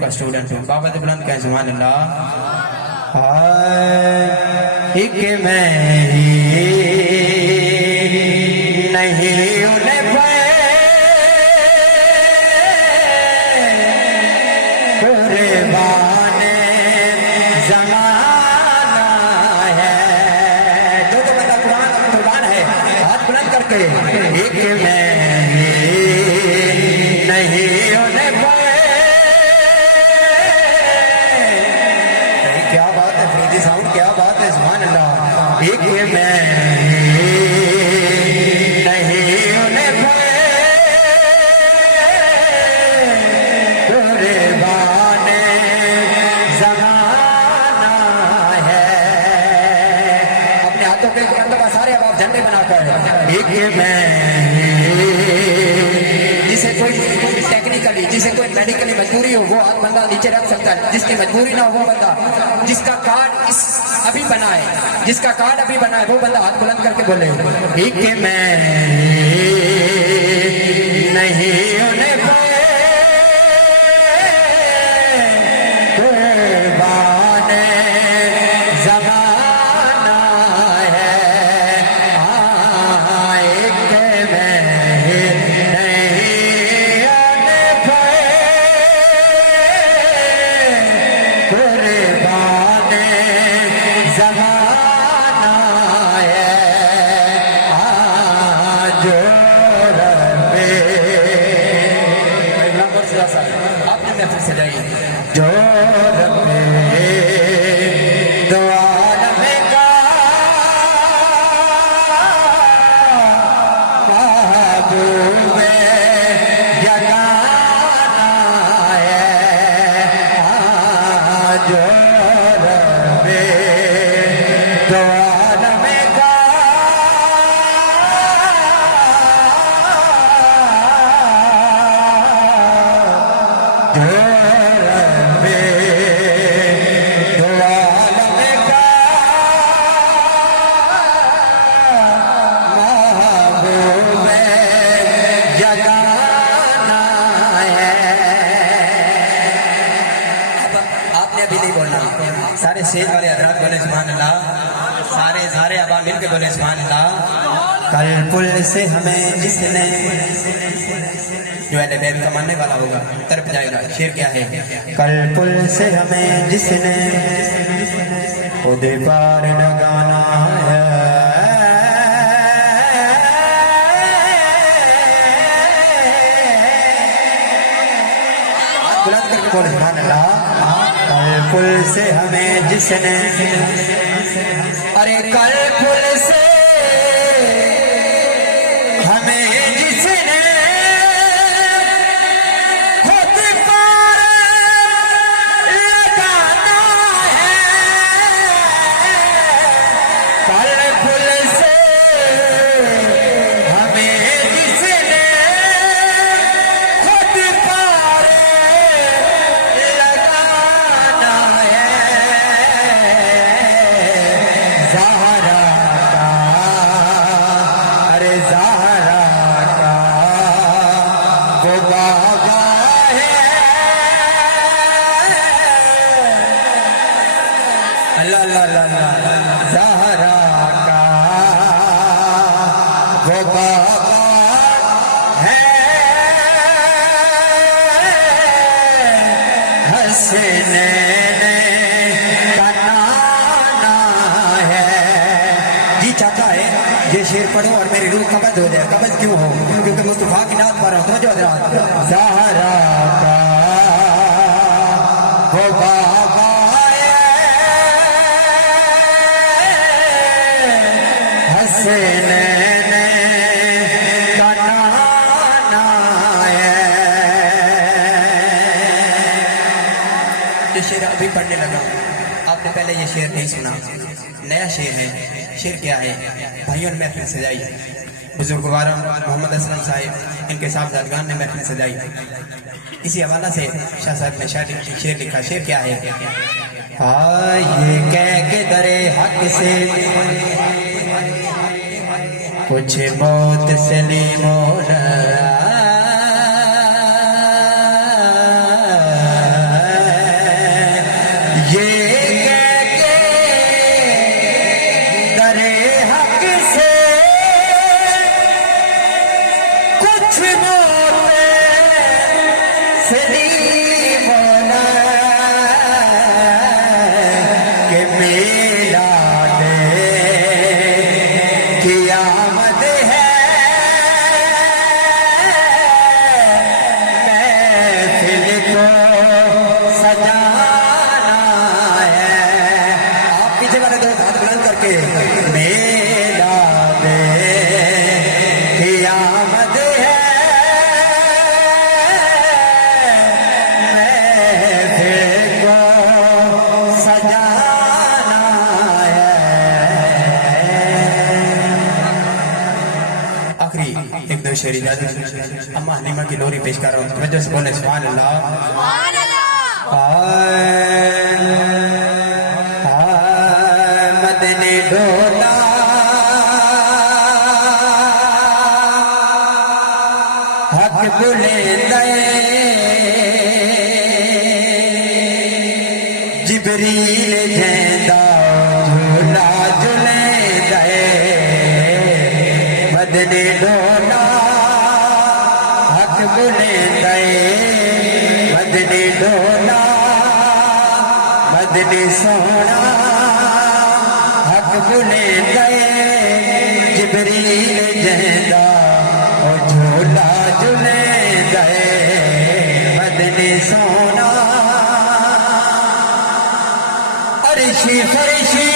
का स्टूडेंट हूँ। बाबा से बुलंद कहें सुभान अल्लाह। हाय एक मैं ही नहीं उन्हें कुर्बाने ज़माना है। जो तो बंदा कुर्बान है हाथ बुलंद करके एक मैं नहीं उन्हें क्या बात है फ्रीदी साउंड, क्या बात है सुभान अल्लाह। एक मैं नहीं उन्हें कुर्बाने ज़माना है। अपने हाथों के मतलब सारे अब आप झंडे बनाकर एक मैं जिसे कोई टेक्निकली जिसे कोई मेडिकली मजबूरी हो वो हाथ बंदा नीचे रख सकता है, जिसकी मजबूरी ना हो वो बंदा, जिसका कार्ड अभी बना है, जिसका कार्ड अभी बना है वो बंदा हाथ बुलंद करके बोले एक मैं नहीं उन्हें कुर्बाने ज़माना है। एक मैं ज़माना है। आपने महफिल सजाई जो रब्बे दो आलम का महबूब यगाना है। जो रब्बे दो आलम का सारे शेर वाले हजरात बोले सुभान अल्लाह, सारे आबाद मिल के बोले सुभान अल्लाह। कल पुल से हमें जिसने जो है बैल का मानने वाला होगा तरफ जाएगा। शेर क्या है? कल पुल से हमें जिसने खुद पार लगाना है। बुलंद करके बोले सुभान अल्लाह। कल पुल से हमें जिसने, अरे कल पुल से हमें जिसने खुद पार लगाना है। कल पुल से हमें जिसने खुद पार लगाना है। ज़हरा का, अरे ज़हरा का वो बाबा है। अल्लाह अल्लाह अल्लाह। ज़हरा का वो बाबा है। हसनैन का नाना है। जी चाहता है ये शेर पढ़ो और मेरी रूह कब्ज़ हो जाए। कब्ज़ क्यों हो? क्योंकि मुस्तफा की नात पढ़ रहा हूँ। समझो हज़रात। ज़हरा का वो बाबा है। हसनैन का नाना है। ये शेर अभी पढ़ने लगा, आपने पहले ये शेर नहीं सुना, नया शेर है। शेर क्या है? भाइयों ने महफिल सजाई, बुजुर्गवारों मोहम्मद असलम साहिब इनके साहबजादगान ने महफिल सजाई। इसी हवाला से शाह साहब ने शेर लिखा। शेर क्या है? ये कह के दरे हक से कुछ मौत से लीमोन सजाना है। आप पीछे वाले दो हाथ बुलंद करके मेला दे क़यामत है महफ़िल को सजाना है। आखिरी एक दो शेर इजाज़त अम्मा हलीमा की लोरी पेश कर रहा हूँ, तवज्जो से बोले सुभान अल्लाह। मदनी ढोला हक बुलंदे जिबरील जैंदा झूला झूलेंदे। मदनी ढोला हक बुलंदे मदनी ढोला मदनी सोना हक बुलंदे जिबरील जैंदा झूला झूलेंदे। मदनी सोना अरशी फरशी